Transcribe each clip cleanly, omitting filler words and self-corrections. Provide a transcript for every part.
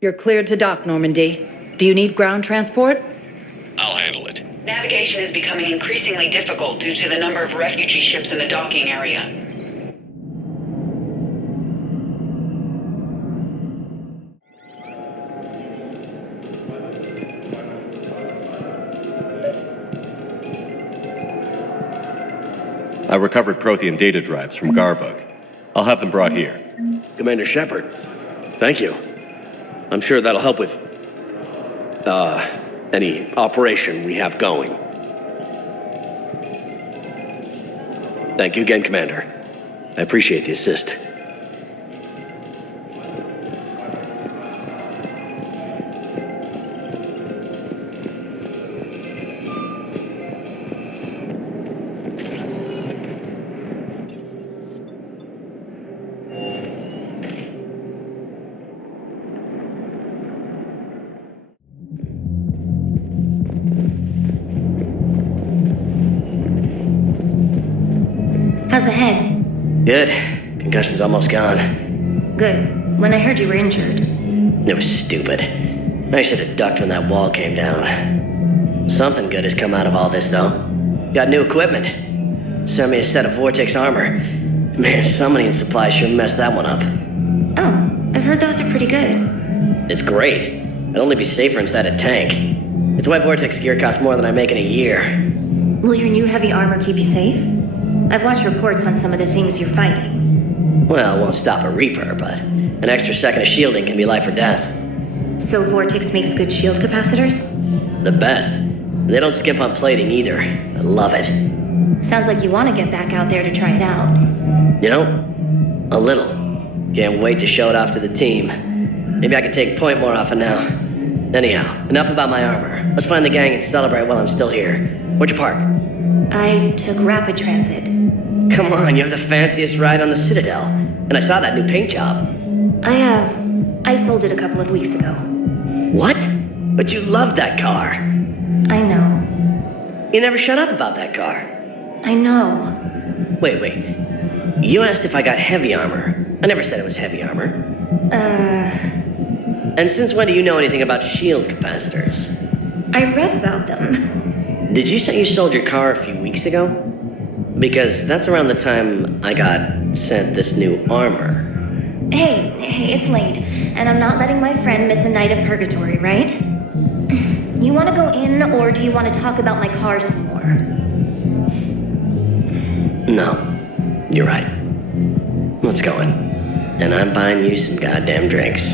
You're cleared to dock, Normandy. Do you need ground transport? I'll handle it. Navigation is becoming increasingly difficult due to the number of refugee ships in the docking area. I recovered Prothean data drives from Garvug. I'll have them brought here. Commander Shepard, thank you. I'm sure that'll help with, any operation we have going. Thank you again, Commander. I appreciate the assist. How's the head? Good. Concussion's almost gone. Good. When I heard you were injured. It was stupid. I should have ducked when that wall came down. Something good has come out of all this, though. Got new equipment. Sent me a set of Vortex armor. Man, somebody in supply sure messed that one up. Oh, I've heard those are pretty good. It's great. I'd only be safer inside a tank. It's why Vortex gear costs more than I make in a year. Will your new heavy armor keep you safe? I've watched reports on some of the things you're fighting. Well, it won't stop a Reaper, but an extra second of shielding can be life or death. So Vortex makes good shield capacitors? The best. They don't skimp on plating either. I love it. Sounds like you want to get back out there to try it out. You know, a little. Can't wait to show it off to the team. Maybe I could take point more often now. Anyhow, enough about my armor. Let's find the gang and celebrate while I'm still here. Where'd you park? I took rapid transit. Come on, you have the fanciest ride on the Citadel. And I saw that new paint job. I sold it a couple of weeks ago. What? But you loved that car. I know. You never shut up about that car. I know. Wait. You asked if I got heavy armor. I never said it was heavy armor. And since when do you know anything about shield capacitors? I read about them. Did you say you sold your car a few weeks ago? Because that's around the time I got sent this new armor. Hey, it's late, and I'm not letting my friend miss a night of purgatory, right? You want to go in, or do you want to talk about my car some more? No, you're right. Let's go in. And I'm buying you some goddamn drinks.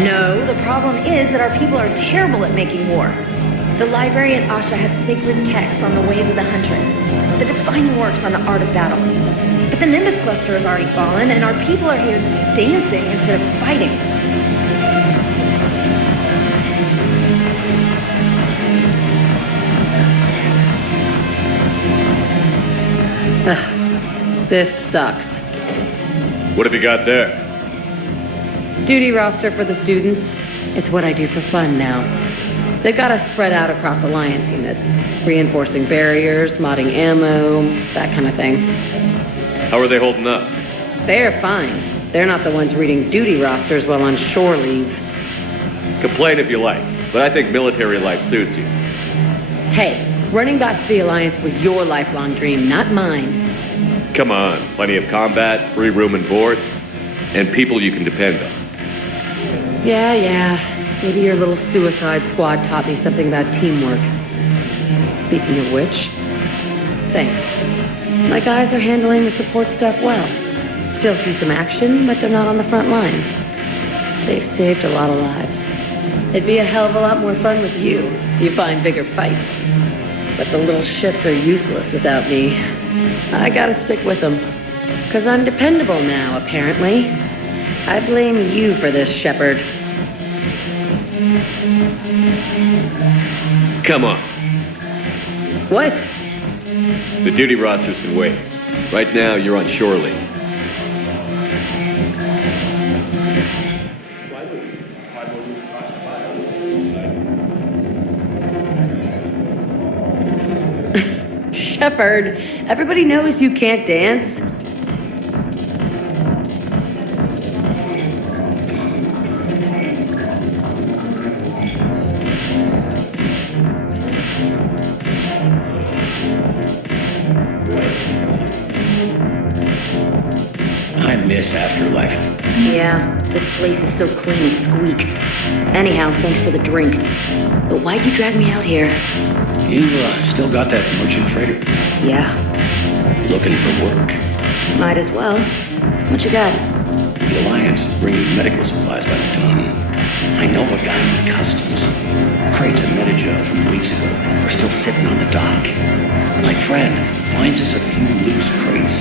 No, the problem is that our people are terrible at making war. The library at Asha had sacred texts on the ways of the Huntress, the defining works on the art of battle. But the Nimbus cluster has already fallen, and our people are here dancing instead of fighting. Ugh, this sucks. What have you got there? Duty roster for the students. It's what I do for fun now. They've got us spread out across Alliance units, reinforcing barriers, modding ammo, that kind of thing. How are they holding up? They're fine. They're not the ones reading duty rosters while on shore leave. Complain if you like, but I think military life suits you. Hey, running back to the Alliance was your lifelong dream, not mine. Come on, plenty of combat, free room and board, and people you can depend on. Yeah. Maybe your little suicide squad taught me something about teamwork. Speaking of which, thanks. My guys are handling the support stuff well. Still see some action, but they're not on the front lines. They've saved a lot of lives. It'd be a hell of a lot more fun with you. You find bigger fights. But the little shits are useless without me. I gotta stick with them. 'Cause I'm dependable now, apparently. I blame you for this, Shepard. Come on. What? The duty rosters can wait. Right now, you're on shore leave. Shepard, everybody knows you can't dance. I miss Afterlife. Yeah, this place is so clean it squeaks. Anyhow, thanks for the drink. But why'd you drag me out here? You still got that merchant freighter? Yeah, Looking for work. might as well. What you got? The Alliance is bringing medical supplies by the ton. I know a guy in customs. Crates of Metagel from weeks ago are still sitting on the dock. My friend finds us a few loose crates.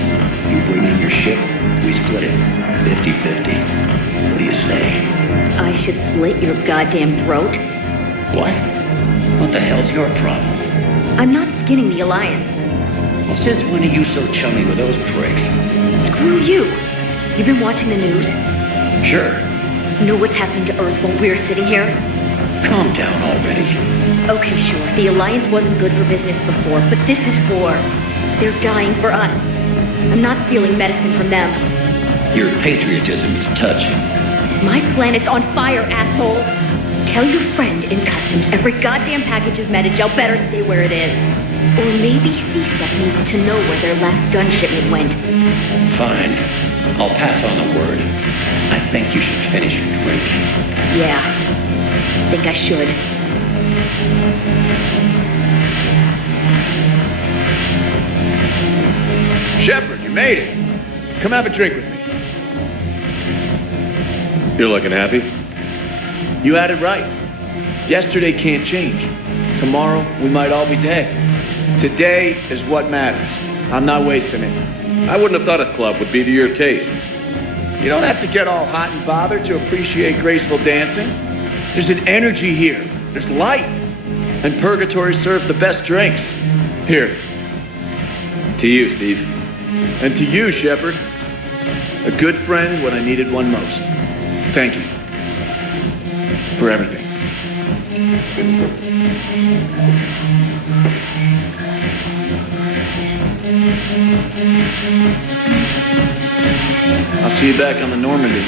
You bring in your ship, we split it 50-50. What do you say? I should slit your goddamn throat. What? What the hell's your problem? I'm not skinning the Alliance. Well, since when are you so chummy with those pricks? Screw you. You've been watching the news? Sure. Know what's happening to Earth while we're sitting here? Calm down already. Okay, sure. The Alliance wasn't good for business before, but this is war. They're dying for us. I'm not stealing medicine from them. Your patriotism is touching. My planet's on fire, asshole! Tell your friend in customs every goddamn package of Metagel better stay where it is. Or maybe CSEC needs to know where their last gun shipment went. Fine. I'll pass on the word. I think you should finish your drink. Yeah, think I should. Shepard, you made it. Come have a drink with me. You're looking happy? You had it right. Yesterday can't change. Tomorrow, we might all be dead. Today is what matters. I'm not wasting it. I wouldn't have thought a club would be to your taste. You don't have to get all hot and bothered to appreciate graceful dancing. There's an energy here. There's light. And Purgatory serves the best drinks. Here. To you, Steve. And to you, Shepard. A good friend when I needed one most. Thank you. For everything. I'll see you back on the Normandy.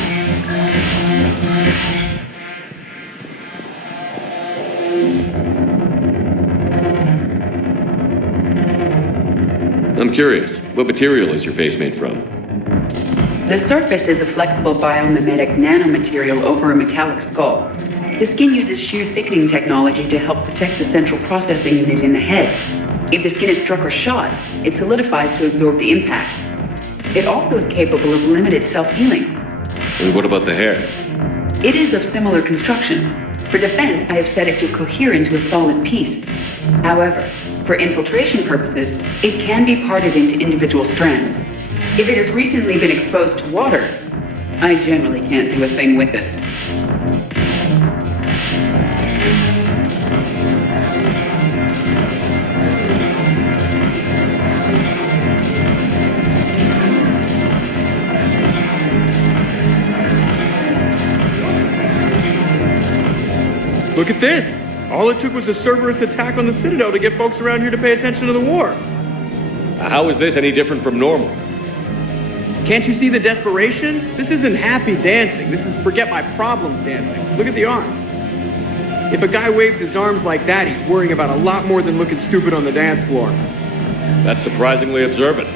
I'm curious, what material is your face made from? The surface is a flexible biomimetic nanomaterial over a metallic skull. The skin uses shear thickening technology to help protect the central processing unit in the head. If the skin is struck or shot, it solidifies to absorb the impact. It also is capable of limited self-healing. And what about the hair? It is of similar construction. For defense, I have set it to cohere into a solid piece. However, for infiltration purposes, it can be parted into individual strands. If it has recently been exposed to water, I generally can't do a thing with it. Look at this! All it took was a Cerberus attack on the Citadel to get folks around here to pay attention to the war. How is this any different from normal? Can't you see the desperation? This isn't happy dancing. This is forget my problems dancing. Look at the arms. If a guy waves his arms like that, he's worrying about a lot more than looking stupid on the dance floor. That's surprisingly observant.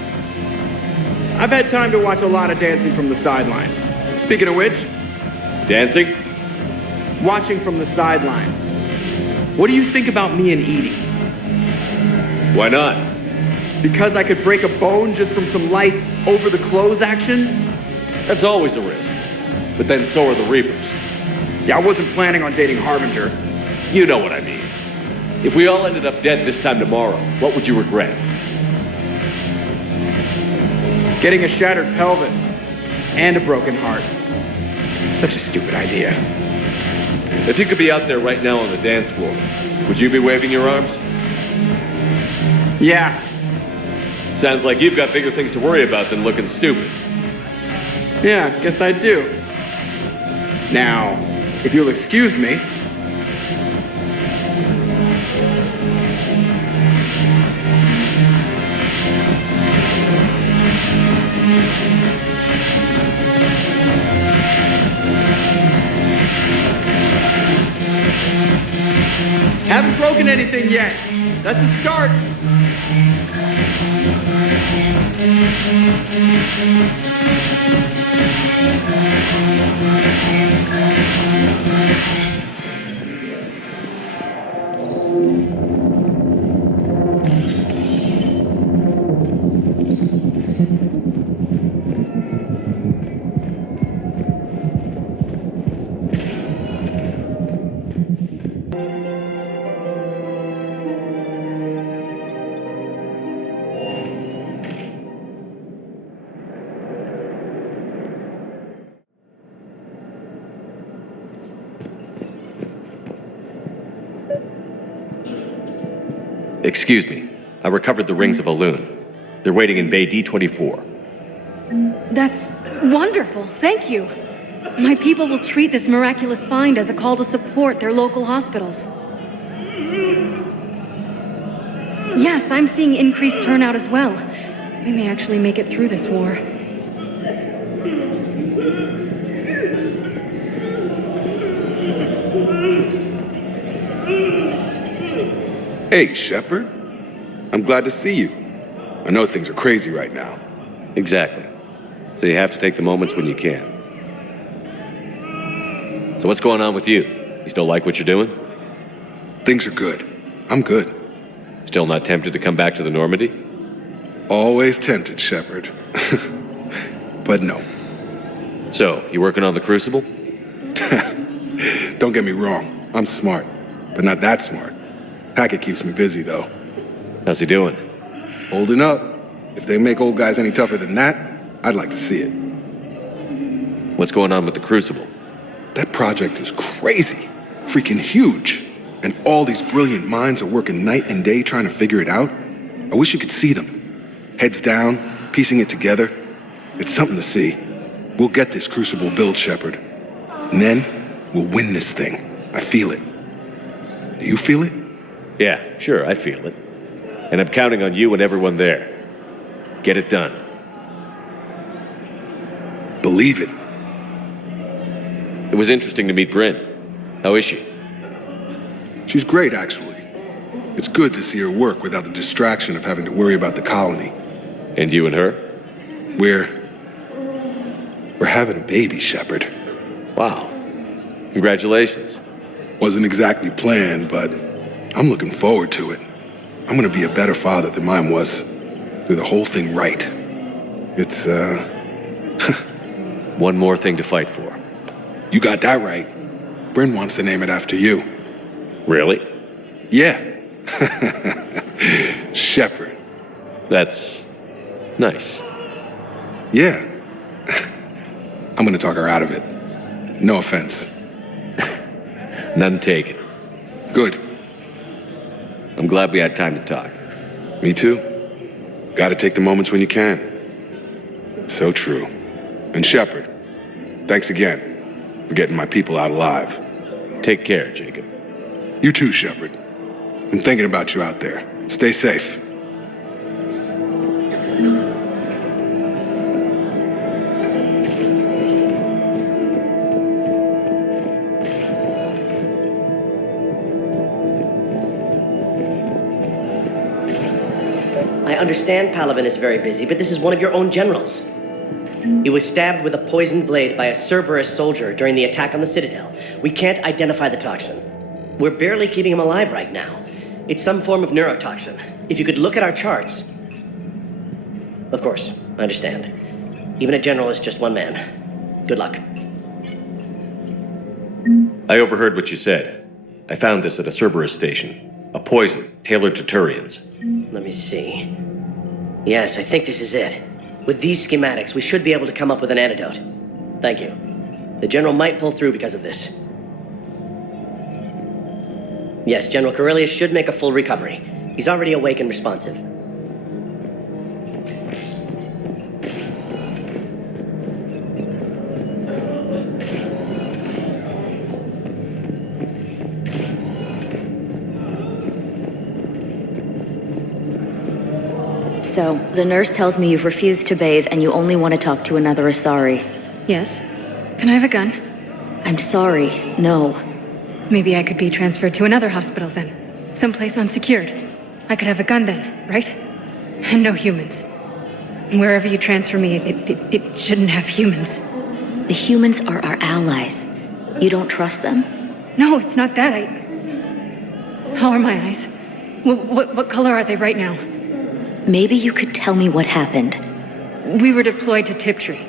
I've had time to watch a lot of dancing from the sidelines. Speaking of which, Dancing? watching from the sidelines. What do you think about me and Edie? Why not? Because I could break a bone just from some light over-the-clothes action? That's always a risk. But then so are the Reapers. Yeah, I wasn't planning on dating Harbinger. You know what I mean. If we all ended up dead this time tomorrow, what would you regret? Getting a shattered pelvis and a broken heart. Such a stupid idea. If you could be out there right now on the dance floor, would you be waving your arms? Yeah. Sounds like you've got bigger things to worry about than looking stupid. Yeah, guess I do. Now, if you'll excuse me. Haven't broken anything yet. That's a start. Excuse me. I recovered the rings of a loon. They're waiting in Bay D24. That's wonderful. Thank you. My people will treat this miraculous find as a call to support their local hospitals. Yes, I'm seeing increased turnout as well. We may actually make it through this war. Hey, Shepard. I'm glad to see you. I know things are crazy right now. Exactly. So you have to take the moments when you can. So what's going on with you? You still like what you're doing? Things are good. I'm good. Still not tempted to come back to the Normandy? Always tempted, Shepard. But no. So, you working on the Crucible? Don't get me wrong. I'm smart, but not that smart. Hackett keeps me busy, though. How's he doing? Holding up. If they make old guys any tougher than that, I'd like to see it. What's going on with the Crucible? That project is crazy. Freaking huge. And all these brilliant minds are working night and day trying to figure it out. I wish you could see them. Heads down, piecing it together. It's something to see. We'll get this Crucible built, Shepard. And then, we'll win this thing. I feel it. Do you feel it? Yeah, sure, I feel it. And I'm counting on you and everyone there. Get it done. Believe it. It was interesting to meet Bryn. How is she? She's great, actually. It's good to see her work without the distraction of having to worry about the colony. And you and her? We're having a baby, Shepard. Wow. Congratulations. Wasn't exactly planned, but I'm looking forward to it. I'm gonna be a better father than mine was. Do the whole thing right. It's, One more thing to fight for. You got that right. Bryn wants to name it after you. Really? Yeah. Shepard. That's nice. Yeah. I'm gonna talk her out of it. No offense. None taken. Good. I'm glad we had time to talk. Me too. Gotta take the moments when you can. So true. And Shepard, thanks again for getting my people out alive. Take care, Jacob. You too, Shepard. I'm thinking about you out there. Stay safe. I understand Palaven is very busy, but this is one of your own generals. He was stabbed with a poisoned blade by a Cerberus soldier during the attack on the Citadel. We can't identify the toxin. We're barely keeping him alive right now. It's some form of neurotoxin. If you could look at our charts... Of course, I understand. Even a general is just one man. Good luck. I overheard what you said. I found this at a Cerberus station. A poison tailored to Turians. Let me see. Yes, I think this is it. With these schematics, we should be able to come up with an antidote. Thank you. The general might pull through because of this. Yes, General Corellius should make a full recovery. He's already awake and responsive. So, the nurse tells me you've refused to bathe and you only want to talk to another Asari. Yes. Can I have a gun? I'm sorry, no. Maybe I could be transferred to another hospital then. Someplace unsecured. I could have a gun then, right? And no humans. Wherever you transfer me, it shouldn't have humans. The humans are our allies. You don't trust them? No, it's not that. How are my eyes? What color are they right now? Maybe you could tell me what happened. We were deployed to Tiptree.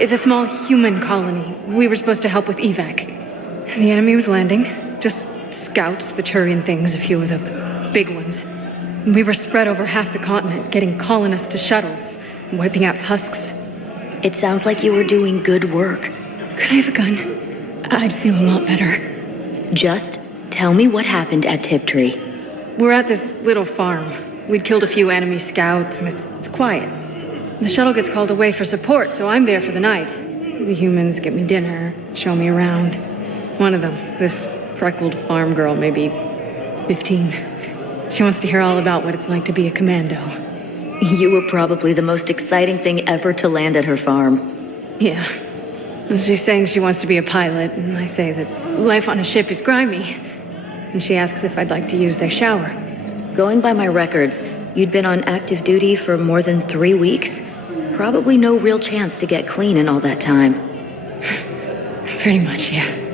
It's a small human colony. We were supposed to help with evac. The enemy was landing. Just scouts, the Turian things, a few of the big ones. We were spread over half the continent, getting colonists to shuttles, wiping out husks. It sounds like you were doing good work. Could I have a gun? I'd feel a lot better. Just tell me what happened at Tiptree. We're at this little farm. We'd killed a few enemy scouts, and it's quiet. The shuttle gets called away for support, so I'm there for the night. The humans get me dinner, show me around. One of them, this freckled farm girl, maybe 15. She wants to hear all about what it's like to be a commando. You were probably the most exciting thing ever to land at her farm. Yeah. She's saying she wants to be a pilot, and I say that life on a ship is grimy. And she asks if I'd like to use their shower. Going by my records, you'd been on active duty for more than 3 weeks. Probably no real chance to get clean in all that time. Pretty much, yeah.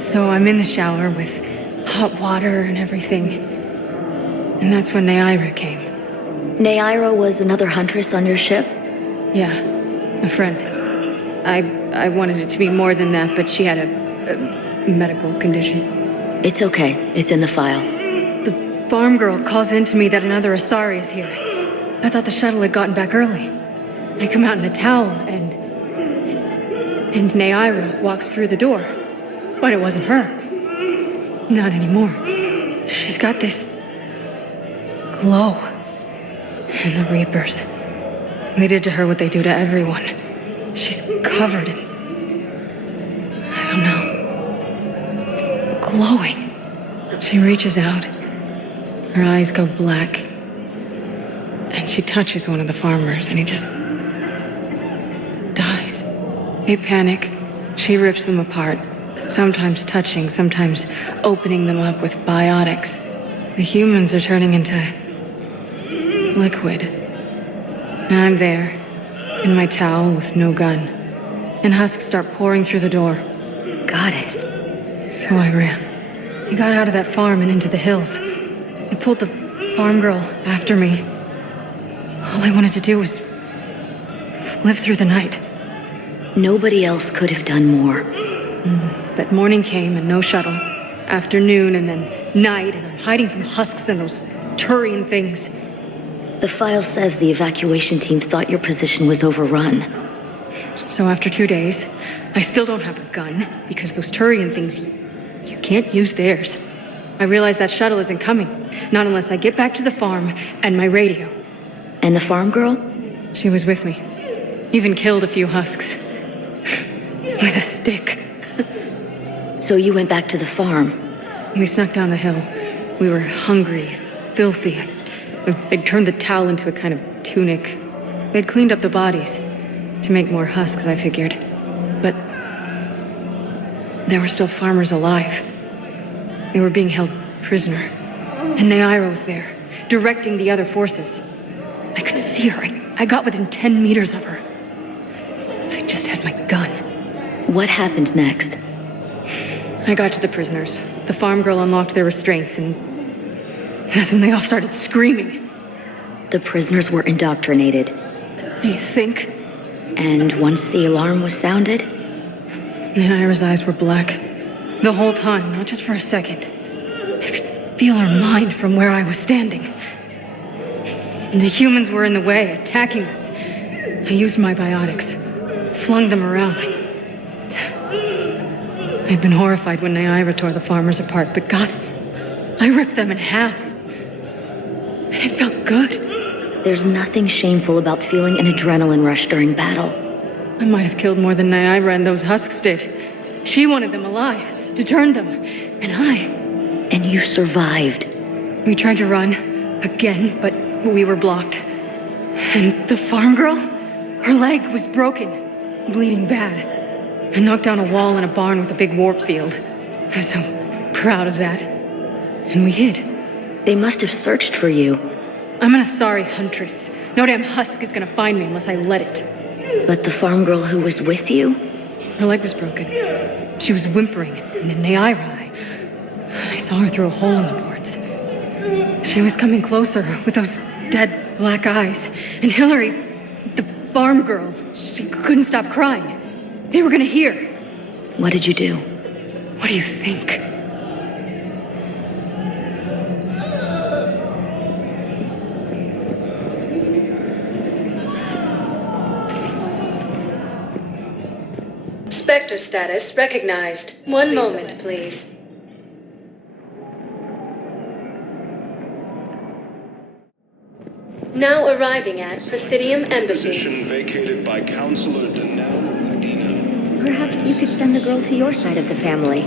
So I'm in the shower with hot water and everything. And that's when Neaira came. Neaira was another huntress on your ship? Yeah, a friend. I wanted it to be more than that, but she had a medical condition. It's okay. It's in the file. The farm girl calls in to me that another Asari is here. I thought the shuttle had gotten back early. I come out in a towel, and Neaira walks through the door. But it wasn't her. Not anymore. She's got this glow. And the Reapers. They did to her what they do to everyone. She's covered in, I don't know, glowing. She reaches out. Her eyes go black. And she touches one of the farmers, and he just dies. They panic. She rips them apart, sometimes touching, sometimes opening them up with biotics. The humans are turning into liquid. And I'm there, in my towel with no gun. And husks start pouring through the door. Goddess. So I ran. I got out of that farm and into the hills. I pulled the farm girl after me. All I wanted to do was live through the night. Nobody else could have done more. But morning came and no shuttle. Afternoon and then night, and I'm hiding from husks and those Turian things. The file says the evacuation team thought your position was overrun. So after 2 days, I still don't have a gun, because those Turian things, you can't use theirs. I realize that shuttle isn't coming, not unless I get back to the farm and my radio. And the farm girl? She was with me. Even killed a few husks. With a stick. So you went back to the farm? We snuck down the hill. We were hungry, filthy. They'd turned the towel into a kind of tunic. They'd cleaned up the bodies to make more husks, I figured. But there were still farmers alive. They were being held prisoner. And Neaira was there, directing the other forces. I could see her. I got within 10 meters of her. If I just had my gun. What happened next? I got to the prisoners. The farm girl unlocked their restraints, and that's when they all started screaming. The prisoners were indoctrinated. You think? And once the alarm was sounded? Neaira's eyes were black. The whole time, not just for a second. I could feel her mind from where I was standing. The humans were in the way, attacking us. I used my biotics, flung them around. I'd been horrified when Neaira tore the farmers apart, but Goddess, I ripped them in half. And it felt good. There's nothing shameful about feeling an adrenaline rush during battle. I might have killed more than Naira and those husks did. She wanted them alive, to turn them. And you survived. We tried to run, again, but we were blocked. And the farm girl? Her leg was broken, bleeding bad. I knocked down a wall in a barn with a big warp field. I was so proud of that. And we hid. They must have searched for you. I'm an Asari huntress. No damn husk is gonna find me unless I let it. But the farm girl who was with you? Her leg was broken. She was whimpering, and then Naira, I saw her through a hole in the boards. She was coming closer with those dead black eyes. And Hillary, the farm girl, she couldn't stop crying. They were gonna hear. What did you do? What do you think? Spectre status recognized. One moment, please. Now arriving at Presidium Embassy. Position vacated by Counselor Danelle Medina. Perhaps you could send the girl to your side of the family.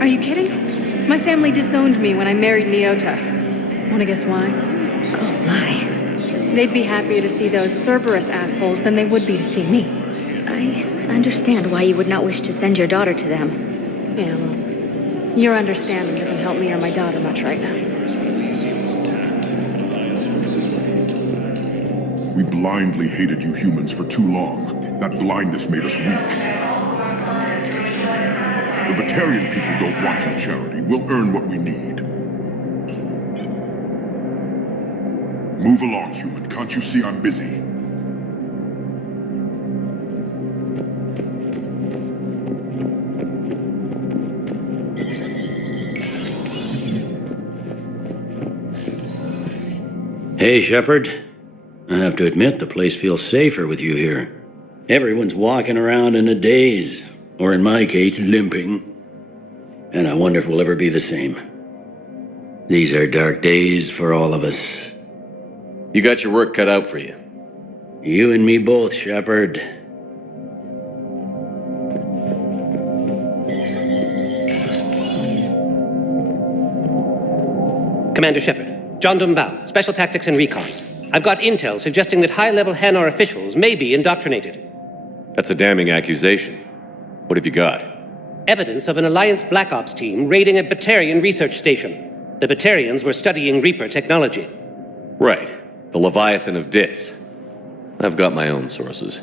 Are you kidding? My family disowned me when I married Neota. Wanna guess why? Oh my. They'd be happier to see those Cerberus assholes than they would be to see me. I understand why you would not wish to send your daughter to them. Yeah, well, your understanding doesn't help me or my daughter much right now. We blindly hated you humans for too long. That blindness made us weak. The Batarian people don't want your charity. We'll earn what we need. Move along, human. Can't you see I'm busy? Hey, Shepard. I have to admit, the place feels safer with you here. Everyone's walking around in a daze, or in my case, limping. And I wonder if we'll ever be the same. These are dark days for all of us. You got your work cut out for you. You and me both, Shepard. Commander Shepard. John Dumbao, Special Tactics and Recons. I've got intel suggesting that high-level Hanar officials may be indoctrinated. That's a damning accusation. What have you got? Evidence of an Alliance Black Ops team raiding a Batarian research station. The Batarians were studying Reaper technology. Right. The Leviathan of Dis. I've got my own sources.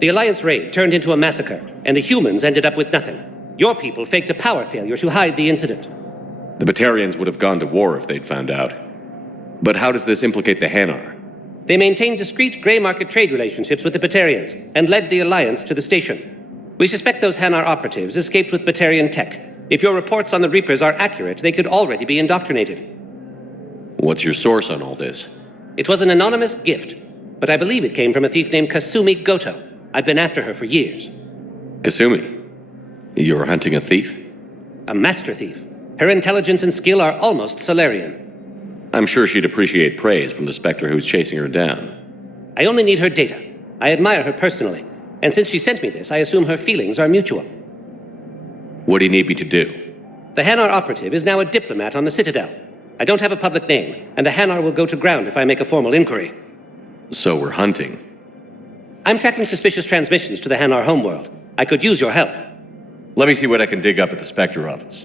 The Alliance raid turned into a massacre, and the humans ended up with nothing. Your people faked a power failure to hide the incident. The Batarians would have gone to war if they'd found out. But how does this implicate the Hanar? They maintained discreet gray market trade relationships with the Batarians and led the Alliance to the station. We suspect those Hanar operatives escaped with Batarian tech. If your reports on the Reapers are accurate, they could already be indoctrinated. What's your source on all this? It was an anonymous gift, but I believe it came from a thief named Kasumi Goto. I've been after her for years. Kasumi? You're hunting a thief? A master thief. Her intelligence and skill are almost Solarian. I'm sure she'd appreciate praise from the Spectre who's chasing her down. I only need her data. I admire her personally, and since she sent me this, I assume her feelings are mutual. What do you need me to do? The Hanar operative is now a diplomat on the Citadel. I don't have a public name, and the Hanar will go to ground if I make a formal inquiry. So we're hunting. I'm tracking suspicious transmissions to the Hanar homeworld. I could use your help. Let me see what I can dig up at the Spectre office.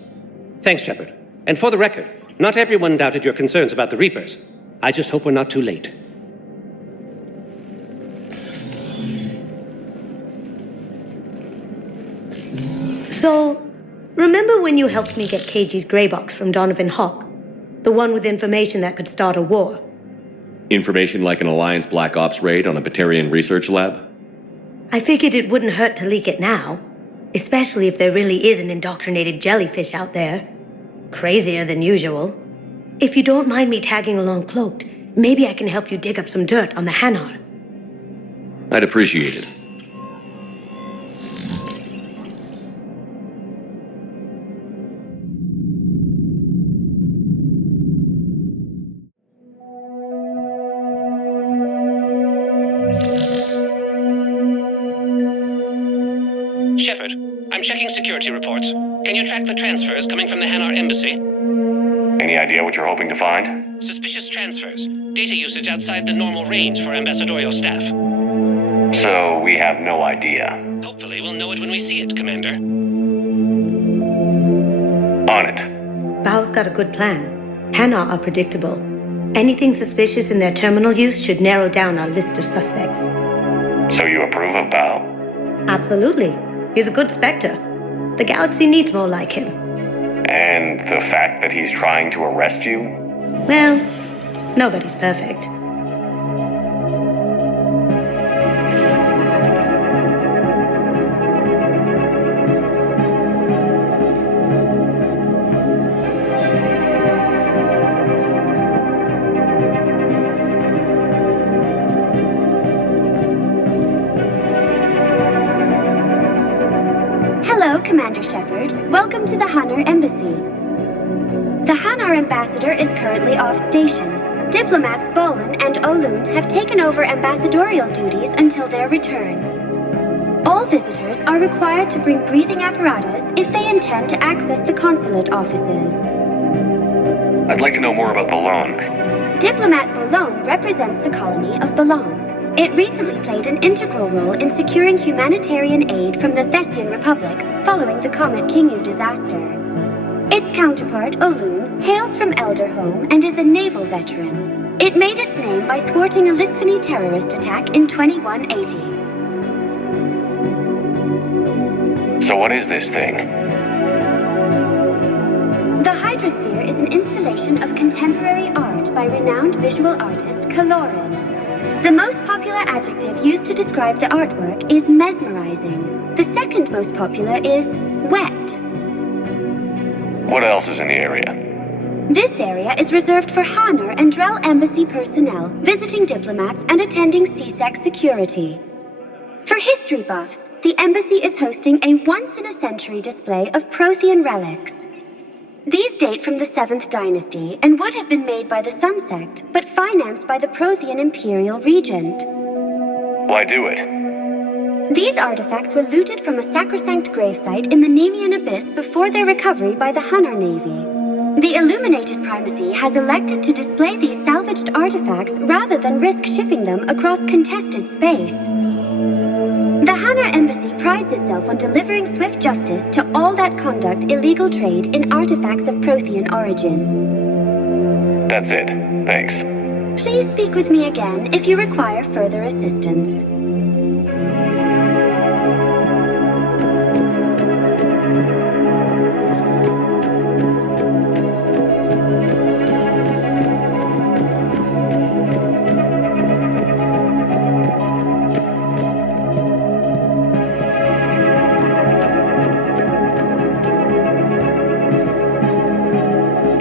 Thanks, Shepard. And for the record, not everyone doubted your concerns about the Reapers. I just hope we're not too late. So, remember when you helped me get KG's grey box from Donovan Hawk? The one with information that could start a war? Information like an Alliance Black Ops raid on a Batarian research lab? I figured it wouldn't hurt to leak it now. Especially if there really is an indoctrinated jellyfish out there. Crazier than usual. If you don't mind me tagging along cloaked, maybe I can help you dig up some dirt on the Hanar. I'd appreciate it. Shepard, I'm checking security reports. Can you track the transfers coming from the Hanar embassy? Any idea what you're hoping to find? Suspicious transfers. Data usage outside the normal range for ambassadorial staff. So we have no idea. Hopefully we'll know it when we see it, Commander. On it. Bao's got a good plan. Hanar are predictable. Anything suspicious in their terminal use should narrow down our list of suspects. So you approve of Bao? Absolutely. He's a good Spectre. The galaxy needs more like him. And the fact that he's trying to arrest you? Well, nobody's perfect. Hello, Commander Shepard. Welcome to the Hanar Embassy. The Hanar ambassador is currently off station. Diplomats Bolin and Olun have taken over ambassadorial duties until their return. All visitors are required to bring breathing apparatus if they intend to access the consulate offices. I'd like to know more about the loan. Diplomat Bolon represents the colony of Bolon. It recently played an integral role in securing humanitarian aid from the Thessian republics following the Comet Kingu disaster. Its counterpart, Olun, hails from Elderhome and is a naval veteran. It made its name by thwarting a Lisphony terrorist attack in 2180. So what is this thing? The Hydrosphere is an installation of contemporary art by renowned visual artist Kaloran. The most popular adjective used to describe the artwork is mesmerizing. The second most popular is wet. What else is in the area? This area is reserved for Hanar and Drell embassy personnel, visiting diplomats, and attending CSEC security. For history buffs, the embassy is hosting a once-in-a-century display of Prothean relics. These date from the 7th dynasty and would have been made by the Sun Sect, but financed by the Prothean Imperial Regent. Why do it? These artifacts were looted from a sacrosanct gravesite in the Nemean Abyss before their recovery by the Hanar Navy. The Illuminated Primacy has elected to display these salvaged artifacts rather than risk shipping them across contested space. The Hanar Embassy prides itself on delivering swift justice to all that conduct illegal trade in artifacts of Prothean origin. That's it. Thanks. Please speak with me again if you require further assistance.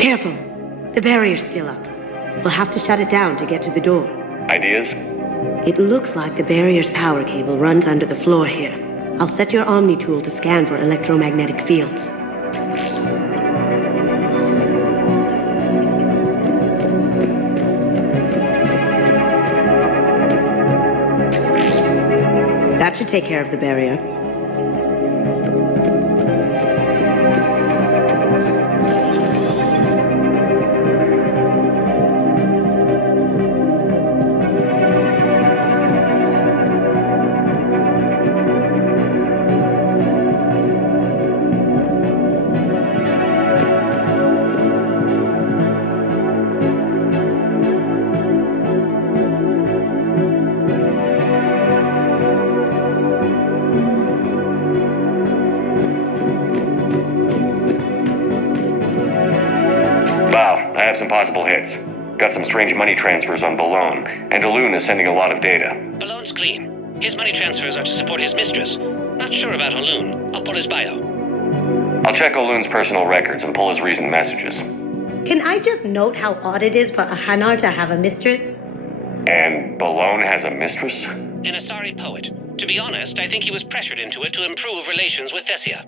Careful. The barrier's still up. We'll have to shut it down to get to the door. Ideas? It looks like the barrier's power cable runs under the floor here. I'll set your Omni tool to scan for electromagnetic fields. That should take care of the barrier. I have some possible hits. Got some strange money transfers on Balone, and Olun is sending a lot of data. Balone's clean. His money transfers are to support his mistress. Not sure about Olun. I'll pull his bio. I'll check Olun's personal records and pull his recent messages. Can I just note how odd it is for a Hanar to have a mistress? And Balone has a mistress? An Asari poet. To be honest, I think he was pressured into it to improve relations with Thessia.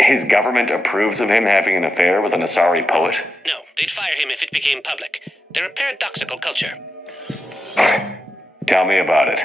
His government approves of him having an affair with an Asari poet? No, they'd fire him if it became public. They're a paradoxical culture. Tell me about it.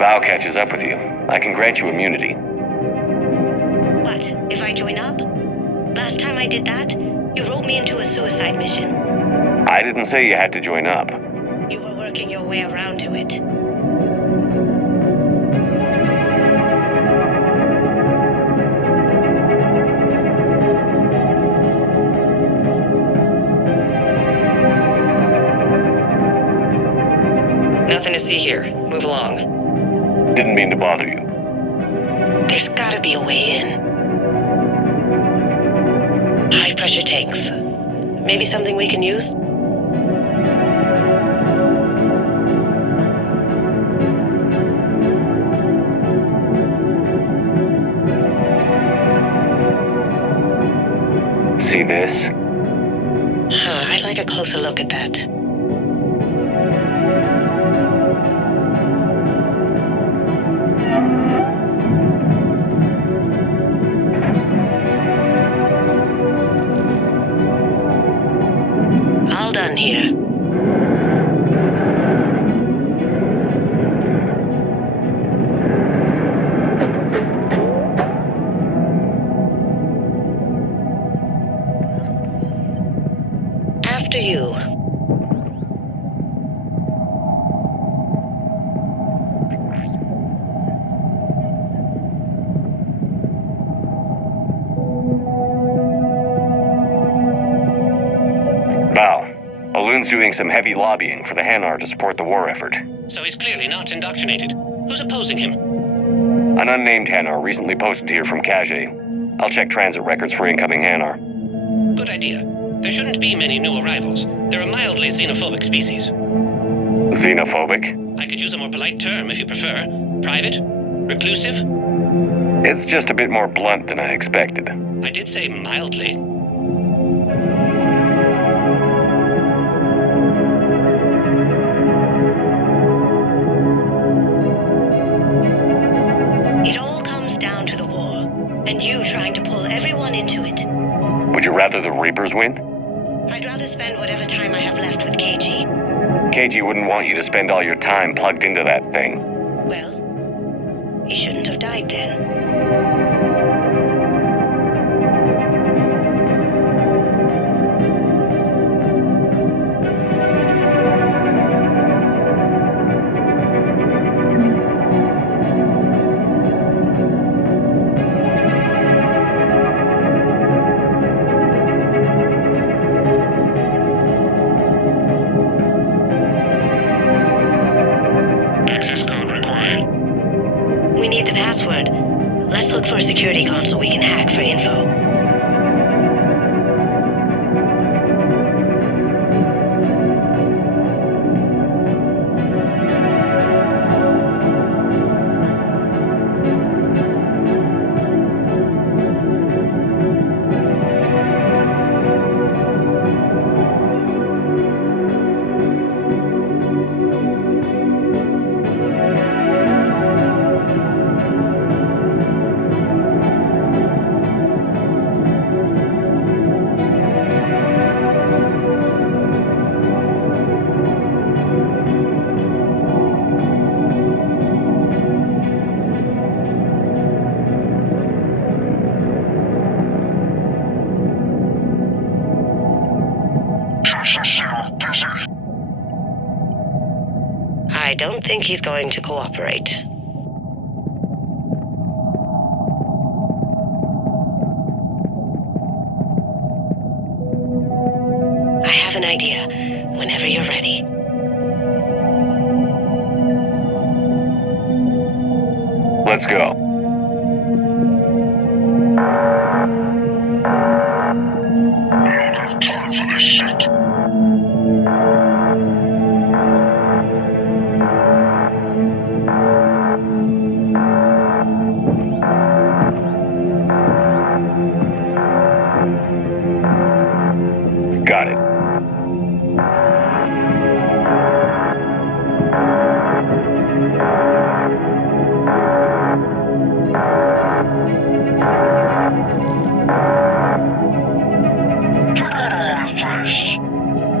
Val catches up with you, I can grant you immunity. What, if I join up? Last time I did that, you wrote me into a suicide mission. I didn't say you had to join up. You were working your way around to it. Nothing to see here. Move along. Didn't mean to bother you. There's gotta be a way in. High pressure tanks. Maybe something we can use? See this? I'd like a closer look at that. All done here. After you. Val, Aloon's doing some heavy lobbying for the Hanar to support the war effort. So he's clearly not indoctrinated. Who's opposing him? An unnamed Hanar recently posted here from Kage. I'll check transit records for incoming Hanar. Good idea. There shouldn't be many new arrivals. They're a mildly xenophobic species. Xenophobic? I could use a more polite term if you prefer. Private? Reclusive? It's just a bit more blunt than I expected. I did say mildly. It all comes down to the war, and you trying to pull everyone into it. Would you rather the Reapers win? I'd rather spend whatever time I have left with KG. KG wouldn't want you to spend all your time plugged into that thing. Well, he shouldn't have died then. We need the password. Let's look for a security console we can hack for info. I don't think he's going to cooperate. I have an idea. Whenever you're ready. Let's go. I don't have time for this shit. Got it.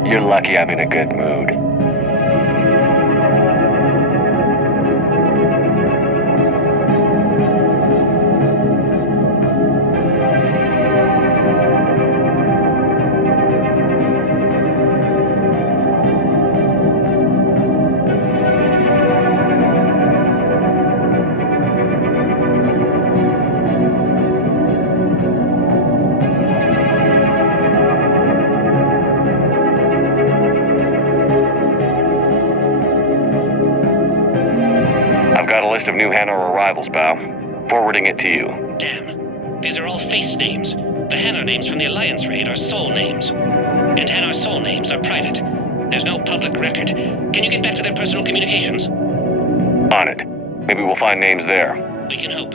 You're lucky I'm in a good mood. list of new Hanar arrivals, pal. Forwarding it to you. Damn. These are all face names. The Hanar names from the Alliance raid are soul names. And Hanar soul names are private. There's no public record. Can you get back to their personal communications? On it. Maybe we'll find names there. We can hope.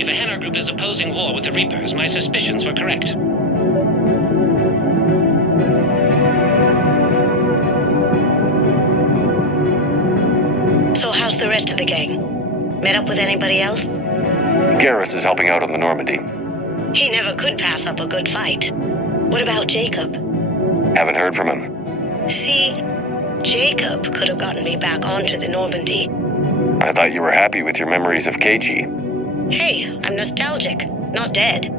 If a Hanar group is opposing war with the Reapers, my suspicions were correct. So how's the rest of the gang? Met up with anybody else? Garrus is helping out on the Normandy. He never could pass up a good fight. What about Jacob? Haven't heard from him. See, Jacob could have gotten me back onto the Normandy. I thought you were happy with your memories of KG. Hey, I'm nostalgic, not dead.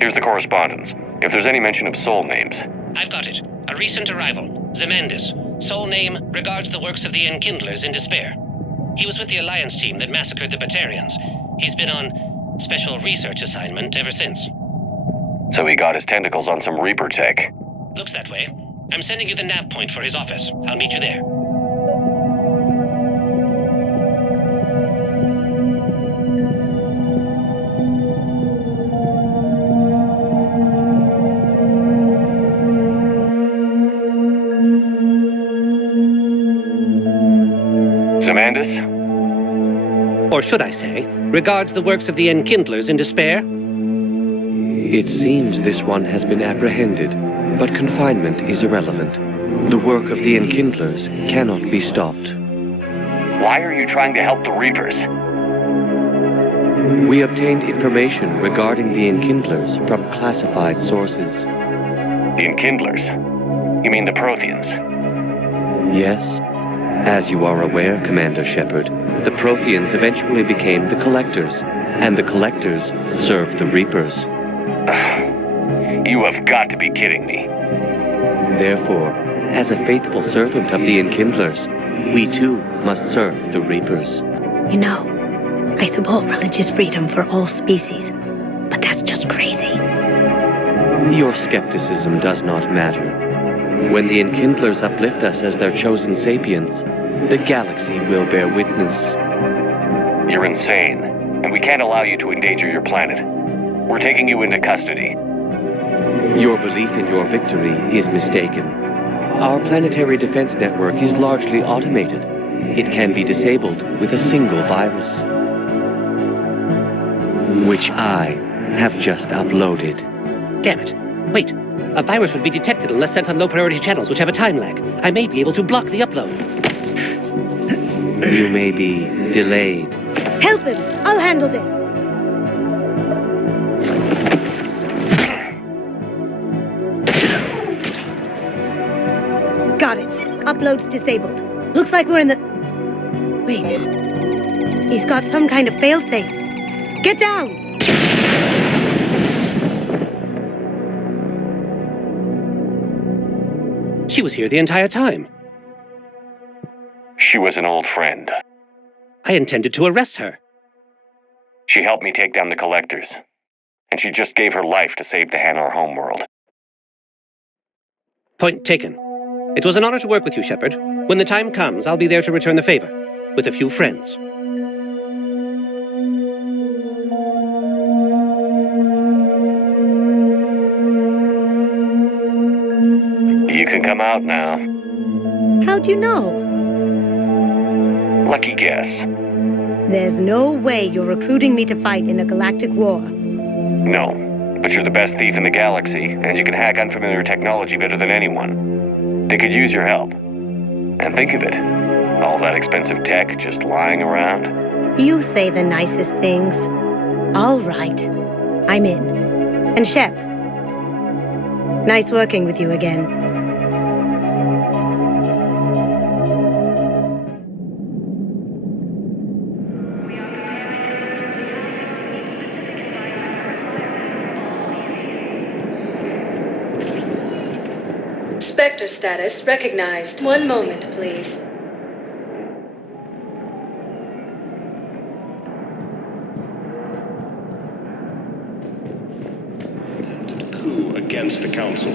Here's the correspondence. If there's any mention of soul names. I've got it. A recent arrival. Zemandis. Soul name regards the works of the Enkindlers in despair. He was with the Alliance team that massacred the Batarians. He's been on special research assignment ever since. So he got his tentacles on some Reaper tech. Looks that way. I'm sending you the nav point for his office. I'll meet you there. Zemandis? Or should I say, regards the works of the Enkindlers in despair? It seems this one has been apprehended, but confinement is irrelevant. The work of the Enkindlers cannot be stopped. Why are you trying to help the Reapers? We obtained information regarding the Enkindlers from classified sources. The Enkindlers? You mean the Protheans? Yes. As you are aware, Commander Shepard, the Protheans eventually became the Collectors, and the Collectors served the Reapers. You have got to be kidding me. Therefore, as a faithful servant of the Enkindlers, we too must serve the Reapers. You know, I support religious freedom for all species, but that's just crazy. Your skepticism does not matter. When the Enkindlers uplift us as their chosen sapients, The galaxy will bear witness. You're insane, and we can't allow you to endanger your planet. We're taking you into custody. Your belief in your victory is mistaken. Our planetary defense network is largely automated. It can be disabled with a single virus, which I have just uploaded. Damn it. Wait. A virus would be detected unless sent on low-priority channels, which have a time lag. I may be able to block the upload. You may be delayed. Help him! I'll handle this! Got it. Upload's disabled. Looks like we're in the... Wait. He's got some kind of failsafe. Get down! She was here the entire time. She was an old friend. I intended to arrest her. She helped me take down the collectors. And she just gave her life to save the Hanar homeworld. Point taken. It was an honor to work with you, Shepard. When the time comes, I'll be there to return the favor. With a few friends. You can come out now. How'd you know? Lucky guess. There's no way you're recruiting me to fight in a galactic war. No, but you're the best thief in the galaxy, and you can hack unfamiliar technology better than anyone. They could use your help. And think of it. All that expensive tech just lying around. You say the nicest things. All right. I'm in. And Shep. Nice working with you again. Spectre status recognized. One moment, please. Coup against the Council.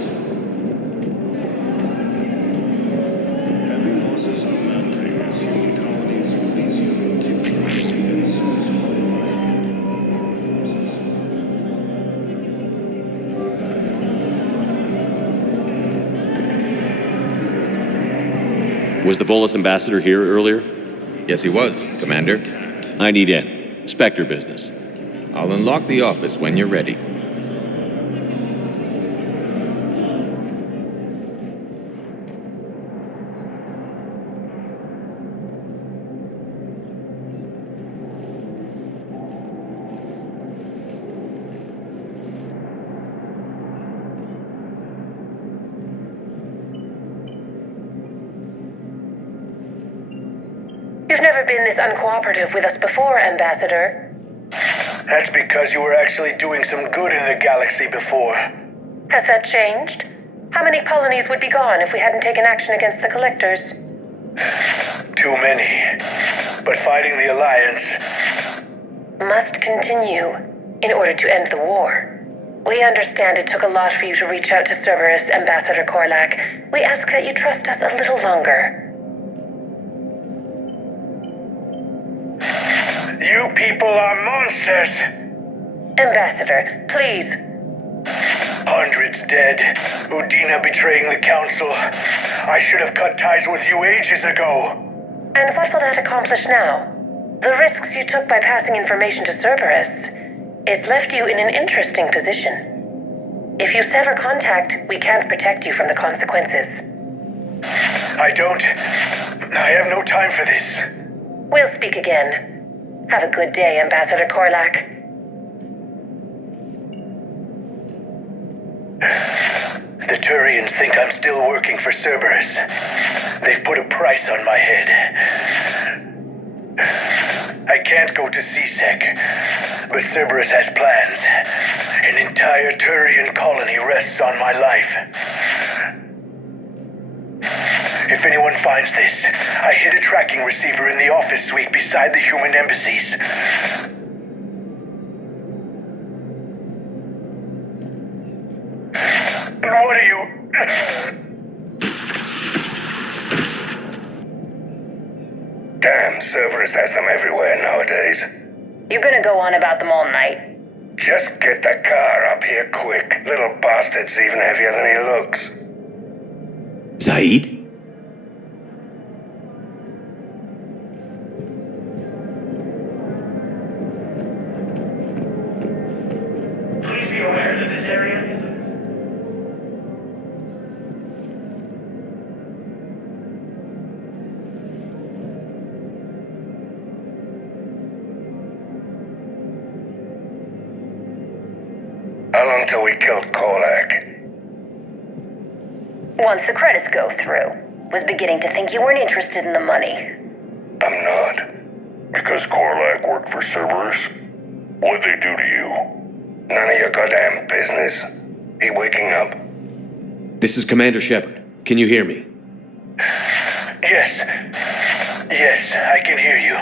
Heavy losses are mounting as human colonies of Elysium take Was the Volus ambassador here earlier? Yes, he was, Commander. I need in. Spectre business. I'll unlock the office when you're ready. You've never been this uncooperative with us before, Ambassador. That's because you were actually doing some good in the galaxy before. Has that changed? How many colonies would be gone if we hadn't taken action against the Collectors? Too many. But fighting the Alliance must continue in order to end the war. We understand it took a lot for you to reach out to Cerberus, Ambassador Korlak. We ask that you trust us a little longer. You people are monsters! Ambassador, please. Hundreds dead. Udina betraying the Council. I should have cut ties with you ages ago. And what will that accomplish now? The risks you took by passing information to Cerberus. It's left you in an interesting position. If you sever contact, we can't protect you from the consequences. I have no time for this. We'll speak again. Have a good day, Ambassador Korlak. The Turians think I'm still working for Cerberus. They've put a price on my head. I can't go to CSEC, but Cerberus has plans. An entire Turian colony rests on my life. If anyone finds this, I hid a tracking receiver in the office suite beside the human embassies. And what are you... Cerberus has them everywhere nowadays. You gonna go on about them all night? Just get the car up here quick. Little bastard's even heavier than he looks. Zaid? Please be aware that this area is... How long till we killed Korlak? Once the credits go through. Was beginning to think you weren't interested in the money. I'm not. Because Korlak worked for Cerberus? What'd they do to you? None of your goddamn business. He waking up? This is Commander Shepard. Can you hear me? Yes. Yes, I can hear you.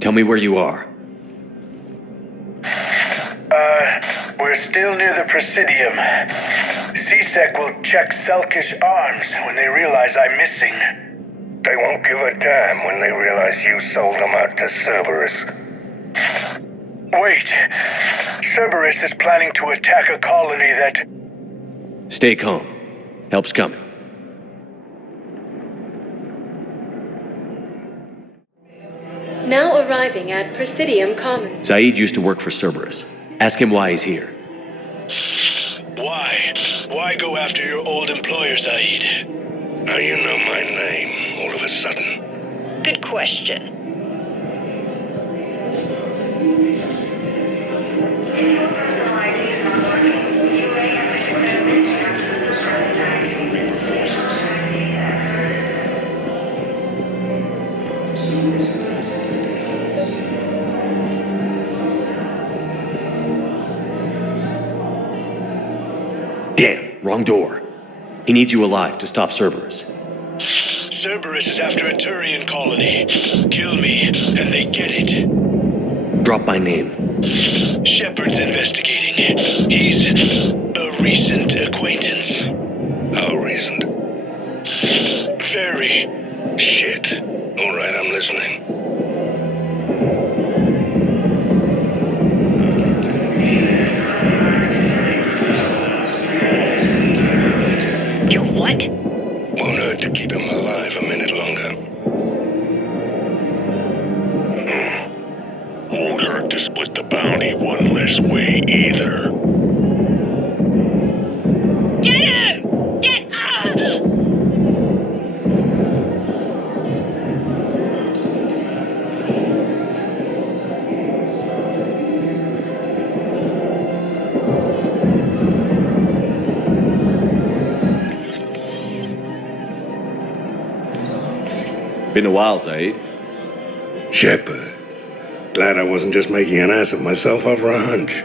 Tell me where you are. We're still near the Presidium. CSEC will check Selkish arms when they realize I'm missing. They won't give a damn when they realize you sold them out to Cerberus. Wait. Cerberus is planning to attack a colony that... Stay calm. Help's coming. Now arriving at Presidium Commons. Zaid used to work for Cerberus. Ask him why he's here. Why? Why go after your old employer, Zaid? Now you know my name, all of a sudden. Good question. Damn, wrong door. He needs you alive to stop Cerberus. Cerberus is after a Turian colony. Kill me, and they get it. Drop my name. Shepard's investigating. He's a recent acquaintance. How recent? Very. Shit. All right, I'm listening. You what? Won't hurt to keep him alive a minute longer. Won't hurt to split the bounty one less way either. Get him! Get up! Been a while, Zaid. Shepard. Glad I wasn't just making an ass of myself over a hunch.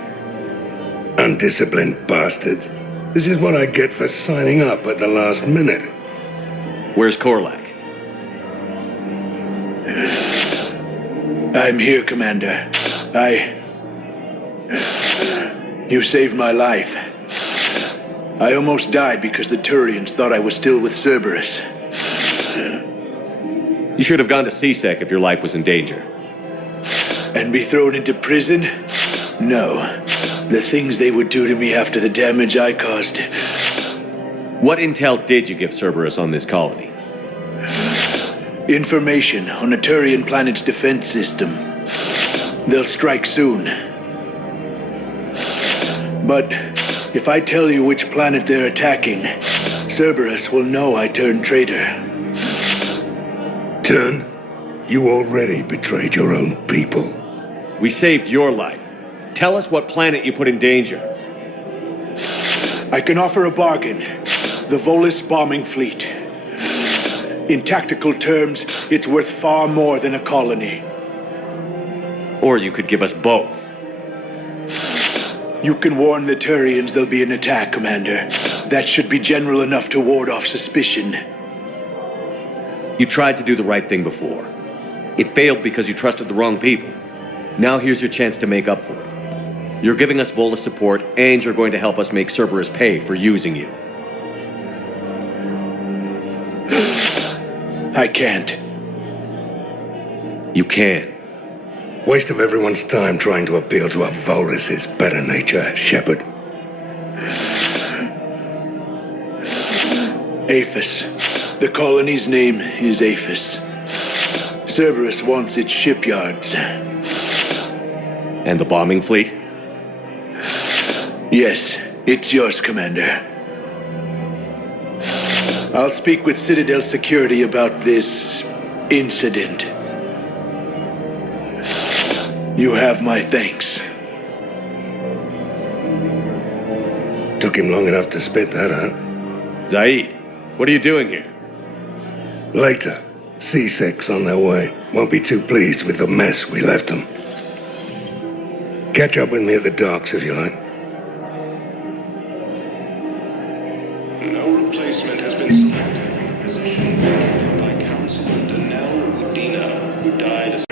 Undisciplined bastards. This is what I get for signing up at the last minute. Where's Korlak? I'm here, Commander. You saved my life. I almost died because the Turians thought I was still with Cerberus. You should have gone to CSEC if your life was in danger. And be thrown into prison? No. The things they would do to me after the damage I caused. What intel did you give Cerberus on this colony? Information on a Turian planet's defense system. They'll strike soon. But if I tell you which planet they're attacking, Cerberus will know I turned traitor. Turn? You already betrayed your own people. We saved your life. Tell us what planet you put in danger. I can offer a bargain. The Volus bombing fleet. In tactical terms, it's worth far more than a colony. Or you could give us both. You can warn the Turians there'll be an attack, Commander. That should be general enough to ward off suspicion. You tried to do the right thing before. It failed because you trusted the wrong people. Now here's your chance to make up for it. You're giving us Volus support, and you're going to help us make Cerberus pay for using you. I can't. You can. Waste of everyone's time trying to appeal to a Volus's better nature, Shepard. Aphis. The colony's name is Aphis. Cerberus wants its shipyards. And the bombing fleet? Yes, it's yours, Commander. I'll speak with Citadel security about this incident. You have my thanks. Took him long enough to spit that out. Zaid, what are you doing here? Later. C6 on their way. Won't be too pleased with the mess we left them. Catch up with me at the docks if you like. No replacement has been selected for the position vacated by Councilor Danelle Udina, who died as...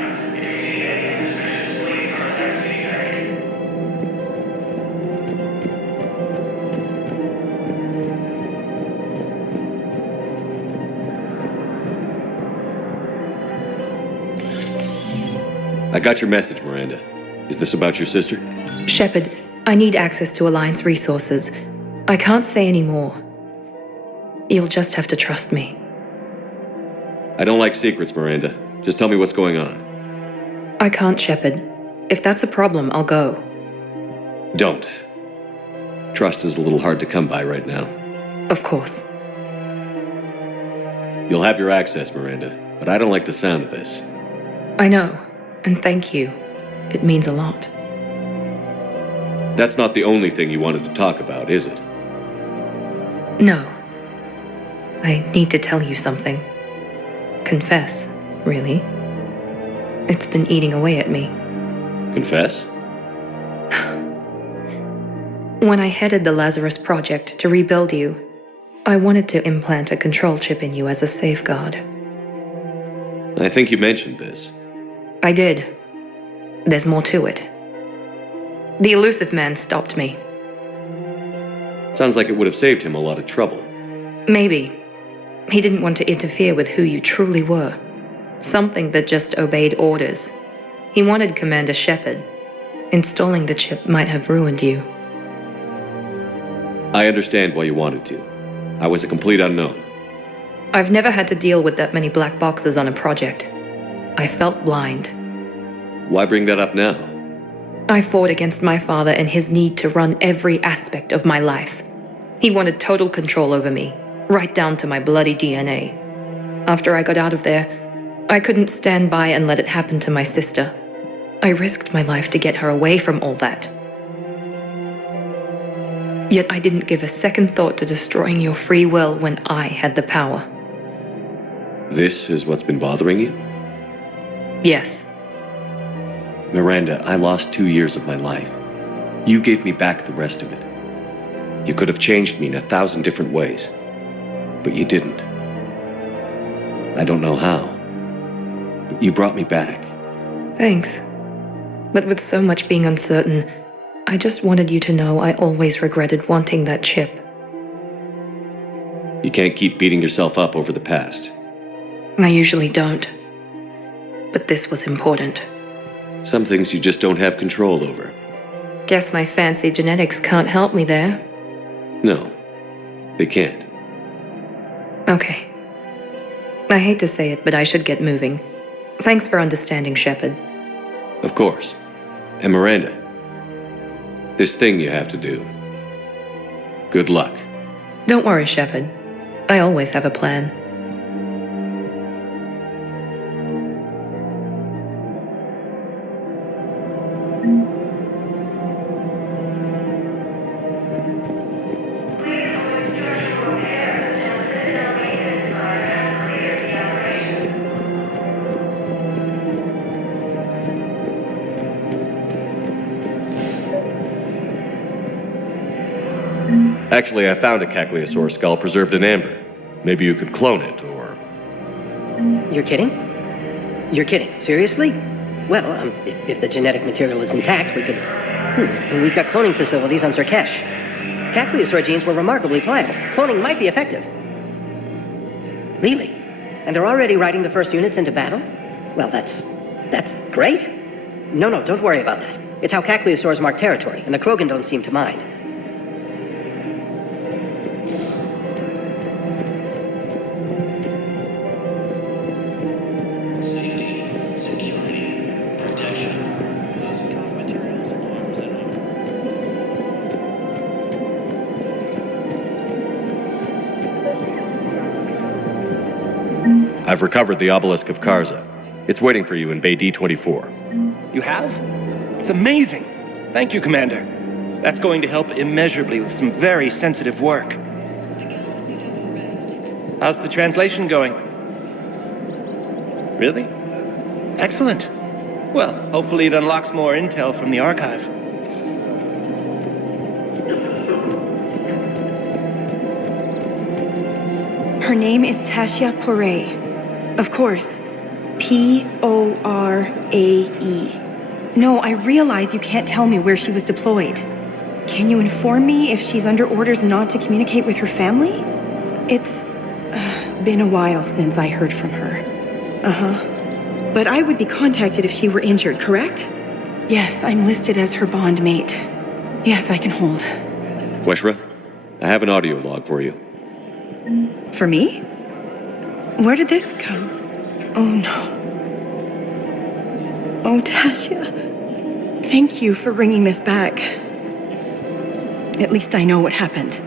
I got your message, Miranda. Is this about your sister? Shepard, I need access to Alliance resources. I can't say any more. You'll just have to trust me. I don't like secrets, Miranda. Just tell me what's going on. I can't, Shepard. If that's a problem, I'll go. Don't. Trust is a little hard to come by right now. Of course. You'll have your access, Miranda, but I don't like the sound of this. I know, and thank you. It means a lot. That's not the only thing you wanted to talk about, is it? No. I need to tell you something. Confess, really. It's been eating away at me. Confess? When I headed the Lazarus Project to rebuild you, I wanted to implant a control chip in you as a safeguard. I think you mentioned this. I did. There's more to it. The elusive man stopped me. Sounds like it would have saved him a lot of trouble. Maybe. He didn't want to interfere with who you truly were. Something that just obeyed orders. He wanted Commander Shepard. Installing the chip might have ruined you. I understand why you wanted to. I was a complete unknown. I've never had to deal with that many black boxes on a project. I felt blind. Why bring that up now? I fought against my father and his need to run every aspect of my life. He wanted total control over me, right down to my bloody DNA. After I got out of there, I couldn't stand by and let it happen to my sister. I risked my life to get her away from all that. Yet I didn't give a second thought to destroying your free will when I had the power. This is what's been bothering you? Yes. Miranda, I lost 2 years of my life. You gave me back the rest of it. You could have changed me in 1,000 different ways, but you didn't. I don't know how, but you brought me back. Thanks. But with so much being uncertain, I just wanted you to know I always regretted wanting that chip. You can't keep beating yourself up over the past. I usually don't. But this was important. Some things you just don't have control over. Guess my fancy genetics can't help me there. No, they can't. Okay. I hate to say it, but I should get moving. Thanks for understanding, Shepard. Of course. And Miranda, this thing you have to do. Good luck. Don't worry, Shepard. I always have a plan. Actually, I found a Cagliasaur skull preserved in amber. Maybe you could clone it, or... You're kidding? You're kidding. Seriously? Well, if the genetic material is intact, we could... We've got cloning facilities on Surkesh. Cagliasaur genes were remarkably pliable. Cloning might be effective. Really? And they're already riding the first units into battle? Well, that's That's great. No, don't worry about that. It's how Cacliosaurs mark territory, and the Krogan don't seem to mind. I've recovered the obelisk of Karza. It's waiting for you in Bay D24. You have? It's amazing. Thank you, Commander. That's going to help immeasurably with some very sensitive work. How's the translation going? Really? Excellent. Well, hopefully it unlocks more intel from the archive. Her name is Tasha Poray. Of course. Porae. No, I realize you can't tell me where she was deployed. Can you inform me if she's under orders not to communicate with her family? It's been a while since I heard from her. But I would be contacted if she were injured, correct? Yes, I'm listed as her bond mate. Yes, I can hold. Weshra, I have an audio log for you. For me? Where did this come? Oh no. Oh, Tasha. Thank you for bringing this back. At least I know what happened.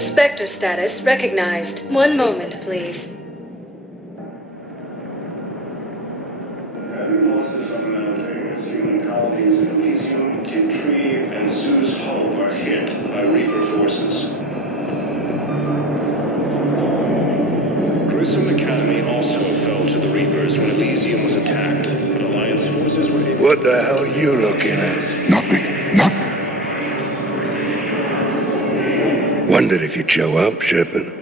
Spectre status recognized. One moment, please. Human colonies in Elysium, Tiptree, and Sue's Hope are hit by Reaper forces. Grissom Academy also fell to the Reapers when Elysium was attacked, but Alliance forces were able... What the hell are you looking at? Nothing. Wondered if you'd show up, Shepard.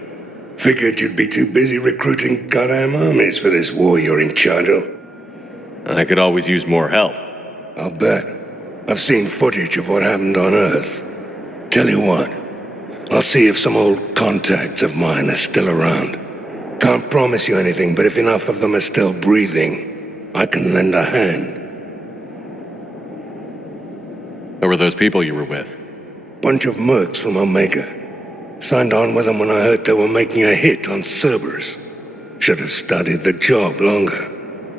Figured you'd be too busy recruiting goddamn armies for this war you're in charge of. I could always use more help. I'll bet. I've seen footage of what happened on Earth. Tell you what, I'll see if some old contacts of mine are still around. Can't promise you anything, but if enough of them are still breathing, I can lend a hand. Who were those people you were with? Bunch of mercs from Omega. Signed on with them when I heard they were making a hit on Cerberus. Should have studied the job longer.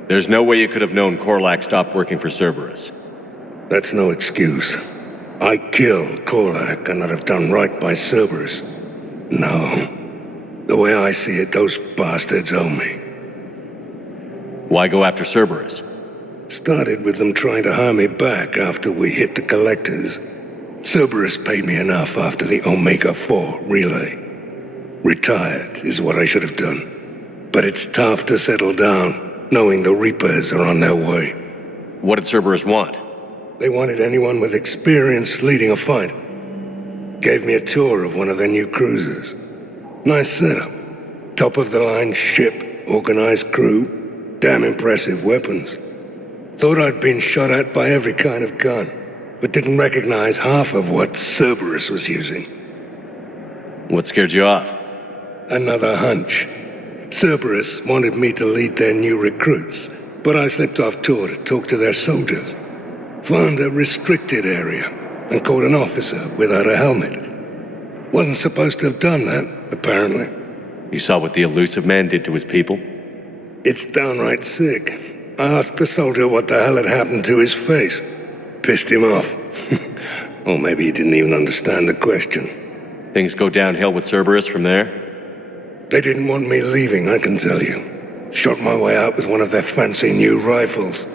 There's no way you could have known Korlak stopped working for Cerberus. That's no excuse. I killed Korlak and I'd have done right by Cerberus. No. The way I see it, those bastards owe me. Why go after Cerberus? Started with them trying to hire me back after we hit the collectors. Cerberus paid me enough after the Omega-4 relay. Retired is what I should have done. But it's tough to settle down, knowing the Reapers are on their way. What did Cerberus want? They wanted anyone with experience leading a fight. Gave me a tour of one of their new cruisers. Nice setup. Top-of-the-line ship, organized crew, damn impressive weapons. Thought I'd been shot at by every kind of gun, but didn't recognize half of what Cerberus was using. What scared you off? Another hunch. Cerberus wanted me to lead their new recruits, but I slipped off tour to talk to their soldiers. Found a restricted area and caught an officer without a helmet. Wasn't supposed to have done that, apparently. You saw what the elusive man did to his people? It's downright sick. I asked the soldier what the hell had happened to his face. Pissed him off. Or maybe he didn't even understand the question. Things go downhill with Cerberus from there? They didn't want me leaving, I can tell you. Shot my way out with one of their fancy new rifles.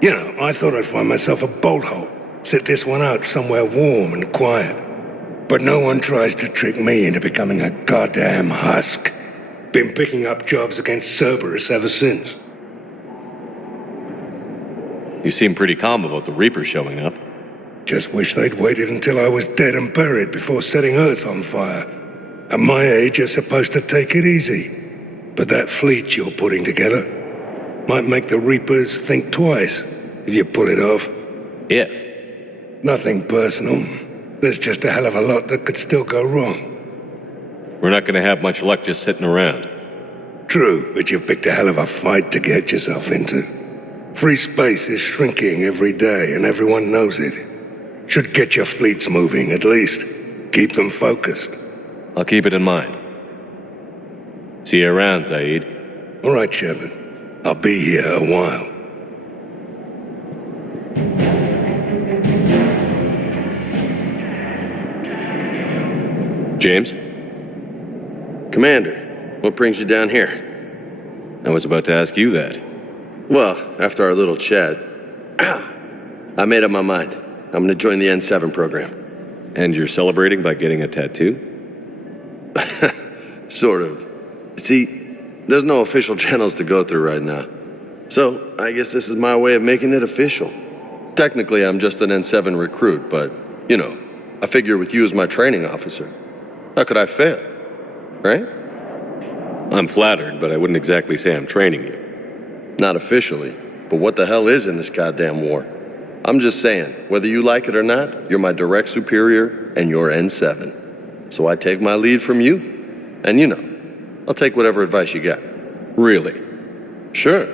You know, I thought I'd find myself a bolt hole. Sit this one out somewhere warm and quiet. But no one tries to trick me into becoming a goddamn husk. Been picking up jobs against Cerberus ever since. You seem pretty calm about the Reapers showing up. Just wish they'd waited until I was dead and buried before setting Earth on fire. At my age, you're supposed to take it easy. But that fleet you're putting together might make the Reapers think twice if you pull it off. If? Nothing personal. There's just a hell of a lot that could still go wrong. We're not gonna have much luck just sitting around. True, but you've picked a hell of a fight to get yourself into. Free space is shrinking every day, and everyone knows it. Should get your fleets moving, at least. Keep them focused. I'll keep it in mind. See you around, Zaid. All right, Shepard. I'll be here a while. James? Commander, what brings you down here? I was about to ask you that. Well, after our little chat, I made up my mind. I'm gonna join the N7 program. And you're celebrating by getting a tattoo? Sort of. See, there's no official channels to go through right now. So, I guess this is my way of making it official. Technically, I'm just an N7 recruit, but, you know, I figure with you as my training officer, how could I fail? Right? I'm flattered, but I wouldn't exactly say I'm training you. Not officially, but what the hell is in this goddamn war? I'm just saying, whether you like it or not, you're my direct superior, and you're N7. So I take my lead from you, and you know, I'll take whatever advice you got. Really? Sure.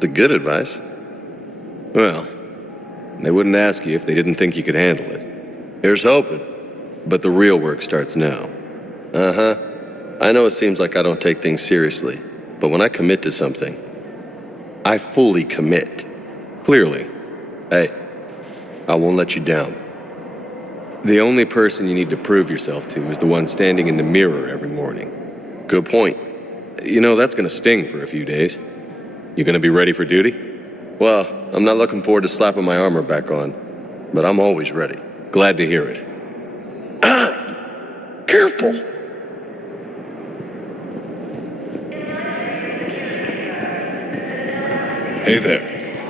The good advice. Well, they wouldn't ask you if they didn't think you could handle it. Here's hoping. But the real work starts now. Uh-huh. I know it seems like I don't take things seriously, but when I commit to something, I fully commit. Clearly. Hey, I won't let you down. The only person you need to prove yourself to is the one standing in the mirror every morning. Good point. You know, that's gonna sting for a few days. You gonna be ready for duty? Well, I'm not looking forward to slapping my armor back on, but I'm always ready. Glad to hear it. Careful! Hey there.